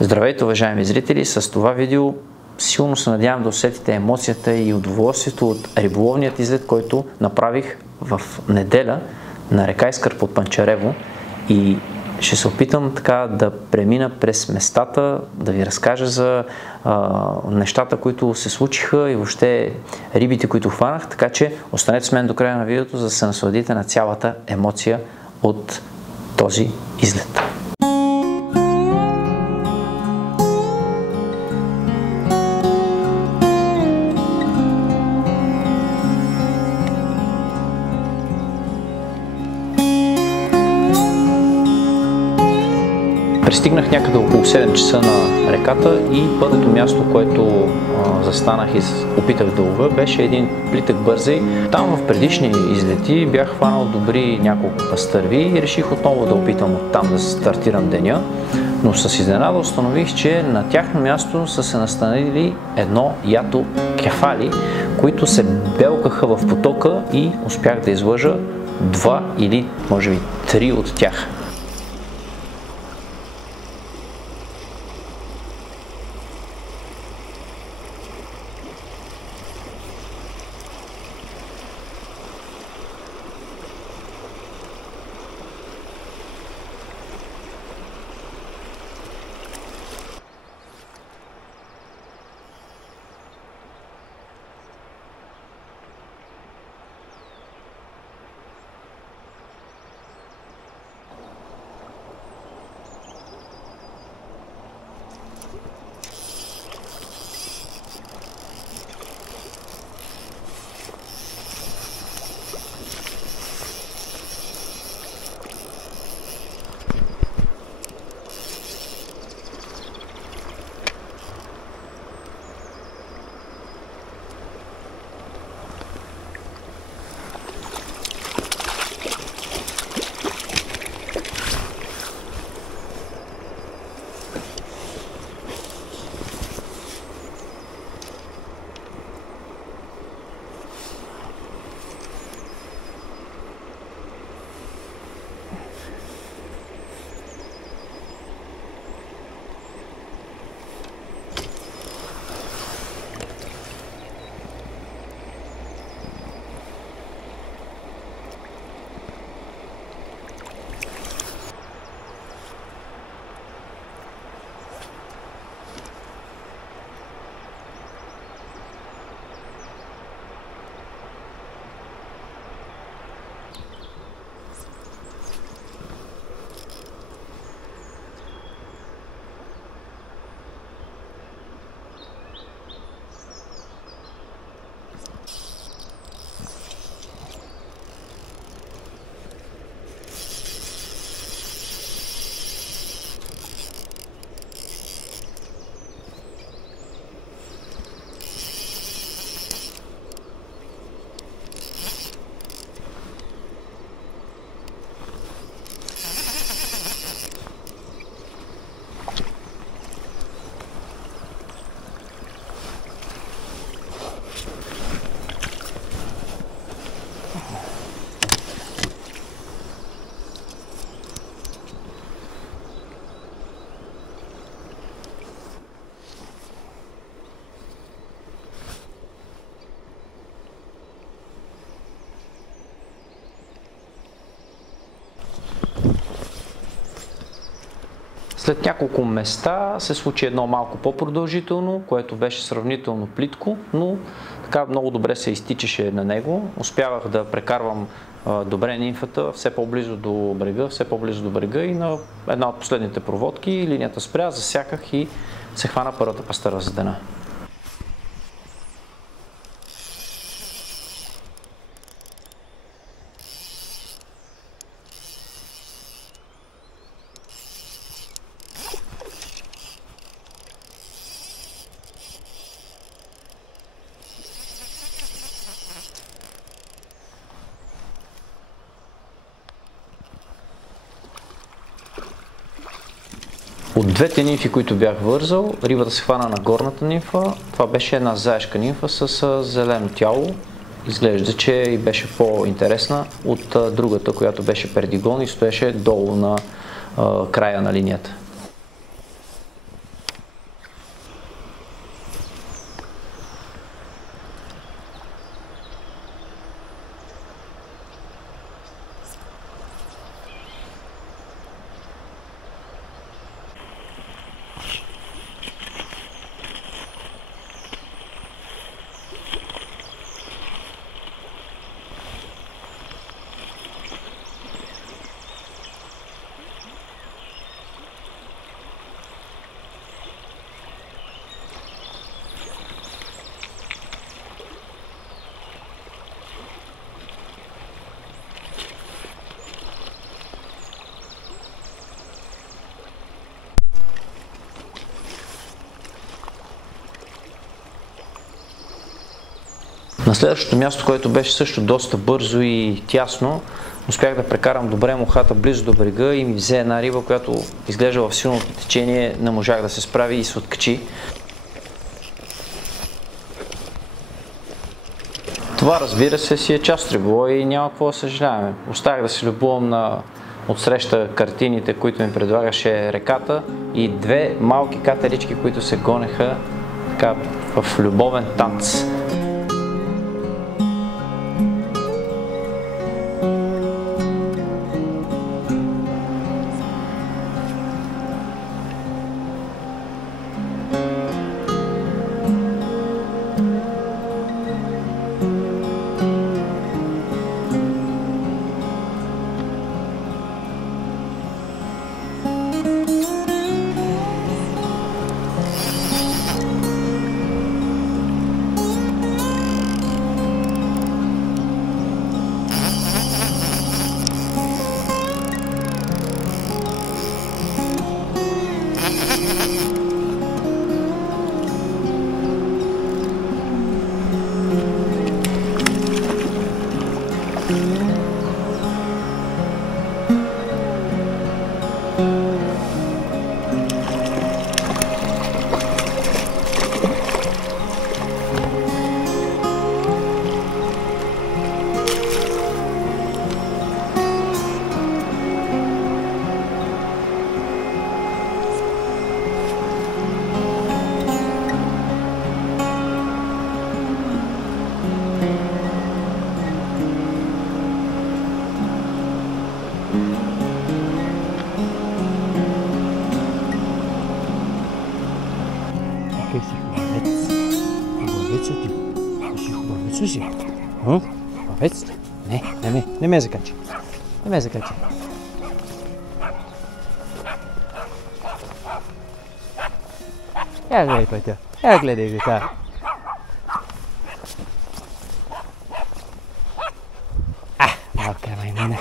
Здравейте, уважаеми зрители! С това видео силно се надявам да усетите емоцията и удоволствието от риболовният излет, който направих в неделя на река Искър под Панчарево, и ще се опитам така да премина през местата, да ви разкажа за нещата, които се случиха и въобще рибите, които хванах, така че останете с мен до края на видеото, за да се насладите на цялата емоция от този излет. Пристигнах някъде около 7 часа на реката и първото място, което застанах и опитах да ловя, беше един плитък бързей. Там в предишни излети бях хванал добри няколко пастърви и реших отново да опитам оттам да стартирам деня. Но с изненада установих, че на тяхно място са се настанили едно ято кефали, които се белкаха в потока и успях да излъжа 2 или може би 3 от тях. След няколко места се случи едно малко по-продължително, което беше сравнително плитко, но така много добре се изтичаше на него. Успявах да прекарвам добре нимфата все по-близо до брега, и на една от последните проводки линията спря, засяках и се хвана първата пастъра за дена. От двете нимфи, които бях вързал, рибата се хвана на горната нимфа. Това беше една заешка нимфа с зелено тяло. Изглежда, че и беше по-интересна от другата, която беше пердигон и стоеше долу на края на линията. На следващото място, което беше също доста бързо и тясно, успях да прекарам добре мухата близо до брега и ми взе една риба, която изглежда в силното течение, не можах да се справи и се откачи. Това, разбира се, си е част от риболова и няма какво да съжаляваме. Оставях да се любувам на отсреща картините, които ми предлагаше реката и две малки катерички, които се гонеха така в любовен танц. Какъв си хубавец? Хубавец ти. Си хубавец ли си? Хубавец? Не ме закачи. Не ме закачи. Я гледай пътя. Я гледай века. Малка маймуна.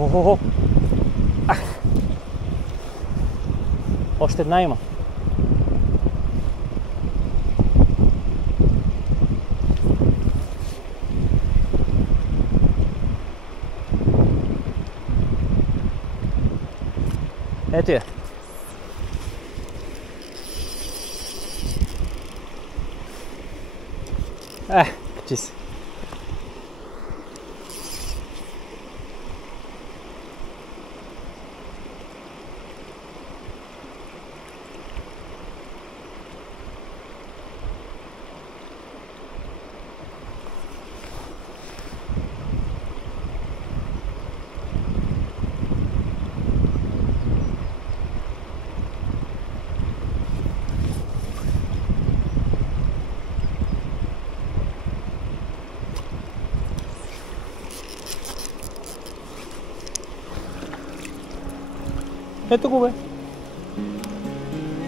Охо. Още една има. Ето я. Качи се. Ето го бе.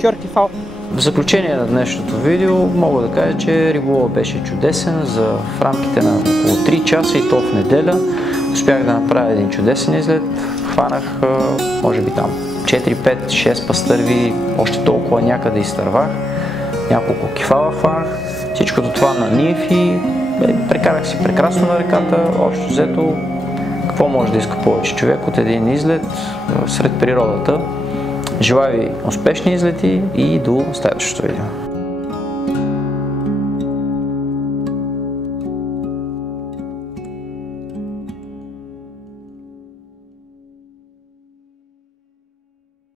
Кьорки фал. В заключение на днешното видео мога да кажа, че риболова беше чудесен. В рамките на около 3 часа и то в неделя успях да направя един чудесен излет. Хванах може би там 4, 5, 6 пастърви, още толкова някъде изтървах. Няколко кефала хванах. Всичкото това на нив и прекарах си прекрасно на реката. Общо взето, какво може да иска повече човек от един излет сред природата. Желая ви успешни излети и до следващото видео.